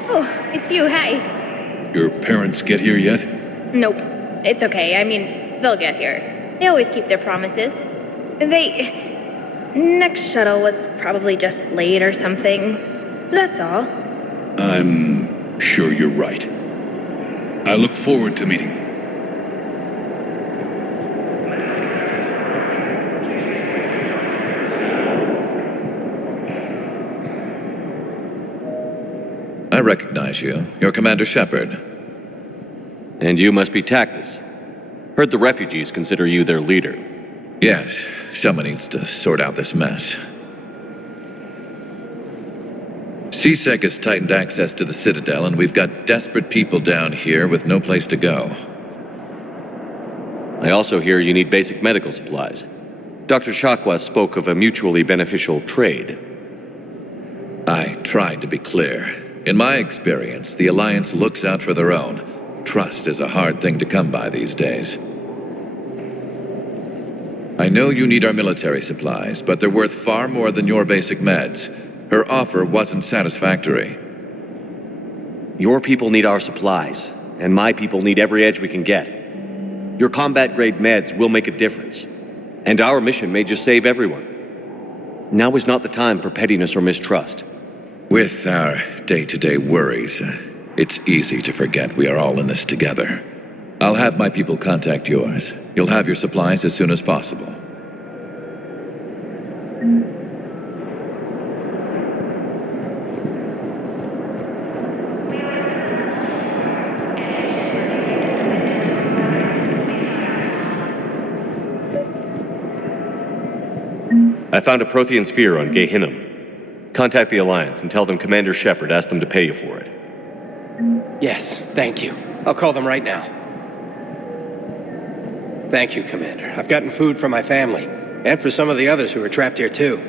Oh, it's you, hi. Your parents get here yet? Nope. It's okay. I mean, they'll get here. They always keep their promises. Next shuttle was probably just late or something. That's all. I'm sure you're right. I look forward to meeting you. I recognize you. You're Commander Shepard. And you must be Tactus. Heard the refugees consider you their leader. Yes, someone needs to sort out this mess. CSEC has tightened access to the Citadel, and we've got desperate people down here with no place to go. I also hear you need basic medical supplies. Dr. Shakwa spoke of a mutually beneficial trade. I tried to be clear. In my experience, the Alliance looks out for their own. Trust is a hard thing to come by these days. I know you need our military supplies, but they're worth far more than your basic meds. Her offer wasn't satisfactory. Your people need our supplies, and my people need every edge we can get. Your combat-grade meds will make a difference, and our mission may just save everyone. Now is not the time for pettiness or mistrust. With our day-to-day worries, it's easy to forget we are all in this together. I'll have my people contact yours. You'll have your supplies as soon as possible. I found a Prothean sphere on Gehinnom. Contact the Alliance and tell them Commander Shepard asked them to pay you for it. Yes, thank you. I'll call them right now. Thank you, Commander. I've gotten food for my family, and for some of the others who are trapped here too.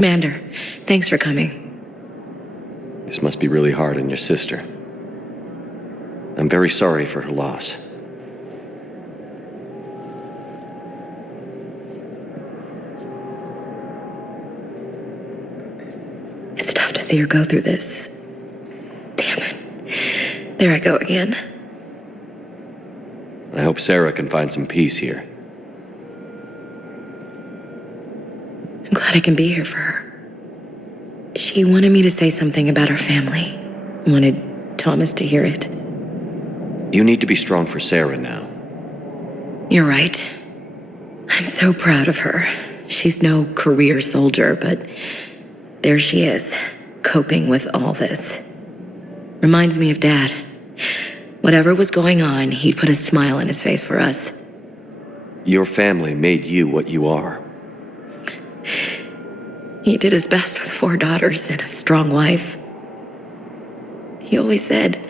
Commander, thanks for coming. This must be really hard on your sister. I'm very sorry for her loss. It's tough to see her go through this. Damn it. There I go again. I hope Sarah can find some peace here. I'm glad I can be here for her. She wanted me to say something about her family. Wanted Thomas to hear it. You need to be strong for Sarah now. You're right. I'm so proud of her. She's no career soldier, but there she is, coping with all this. Reminds me of Dad. Whatever was going on, he'd put a smile on his face for us. Your family made you what you are. He did his best with 4 daughters and a strong wife. He always said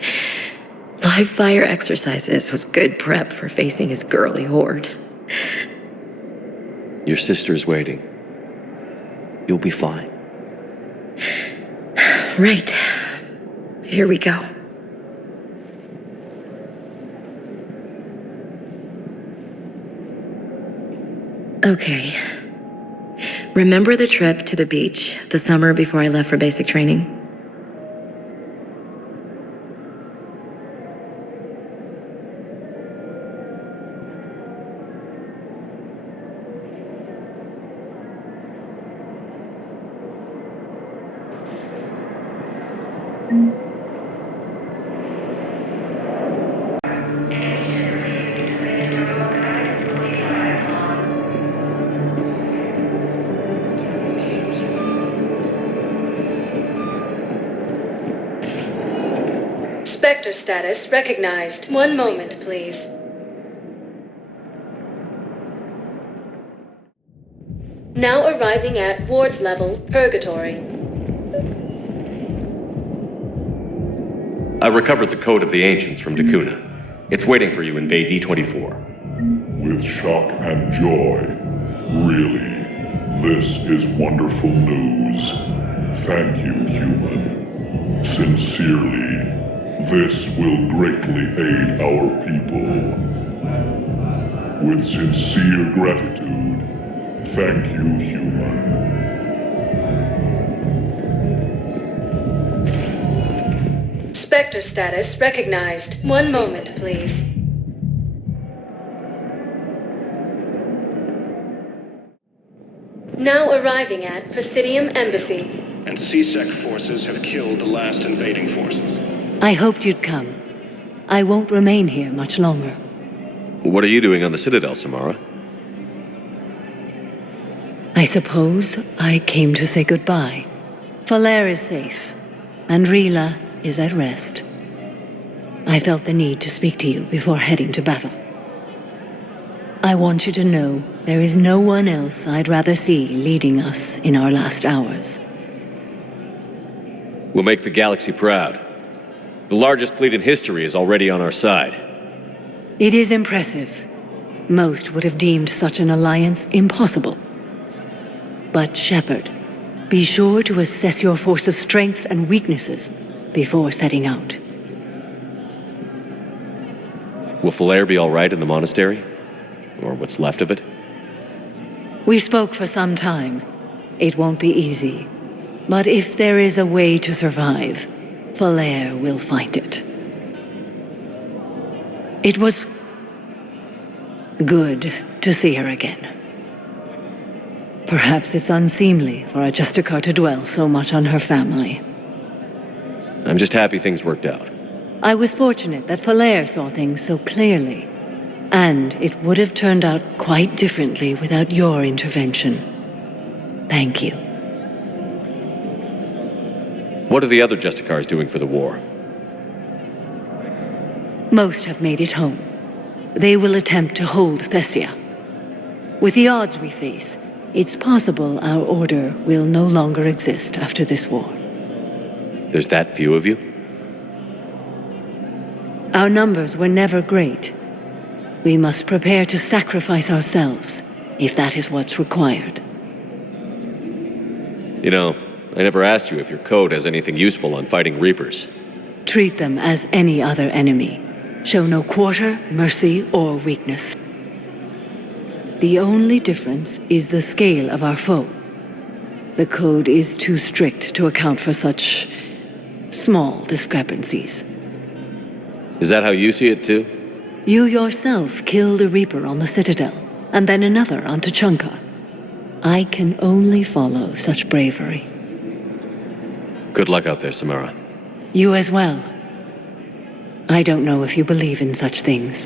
live fire exercises was good prep for facing his girly horde. Your sister's waiting. You'll be fine. Right. Here we go. Okay. Remember the trip to the beach the summer before I left for basic training? Spectre status recognized. One moment, please. Now arriving at ward level Purgatory. I recovered the code of the ancients from Dakuna. It's waiting for you in Bay D24. With shock and joy. Really, this is wonderful news. Thank you, human. Sincerely. This will greatly aid our people. With sincere gratitude, thank you, human. Spectre status recognized. One moment, please. Now arriving at Presidium Embassy. And CSEC forces have killed the last invading forces. I hoped you'd come. I won't remain here much longer. What are you doing on the Citadel, Samara? I suppose I came to say goodbye. Falair is safe, and Rila is at rest. I felt the need to speak to you before heading to battle. I want you to know there is no one else I'd rather see leading us in our last hours. We'll make the galaxy proud. The largest fleet in history is already on our side. It is impressive. Most would have deemed such an alliance impossible. But Shepard, be sure to assess your force's strengths and weaknesses before setting out. Will Falair be all right in the monastery? Or what's left of it? We spoke for some time. It won't be easy. But if there is a way to survive, Falair will find it. It was good to see her again. Perhaps it's unseemly for a Justicar to dwell so much on her family. I'm just happy things worked out. I was fortunate that Falair saw things so clearly. And it would have turned out quite differently without your intervention. Thank you. What are the other Justicars doing for the war? Most have made it home. They will attempt to hold Thessia. With the odds we face, it's possible our order will no longer exist after this war. There's that few of you? Our numbers were never great. We must prepare to sacrifice ourselves, if that is what's required. You know, I never asked you if your code has anything useful on fighting Reapers. Treat them as any other enemy. Show no quarter, mercy, or weakness. The only difference is the scale of our foe. The code is too strict to account for such small discrepancies. Is that how you see it too? You yourself killed a Reaper on the Citadel, and then another on Tuchanka. I can only follow such bravery. Good luck out there, Samara. You as well. I don't know if you believe in such things,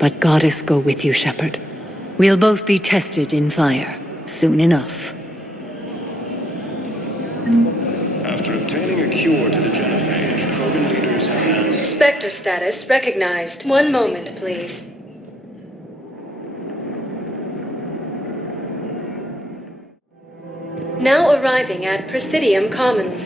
but Goddess go with you, Shepard. We'll both be tested in fire, soon enough. After obtaining a cure to the genophage, Krogan leaders have announced... Spectre status recognized. One moment, please. Now arriving at Presidium Commons.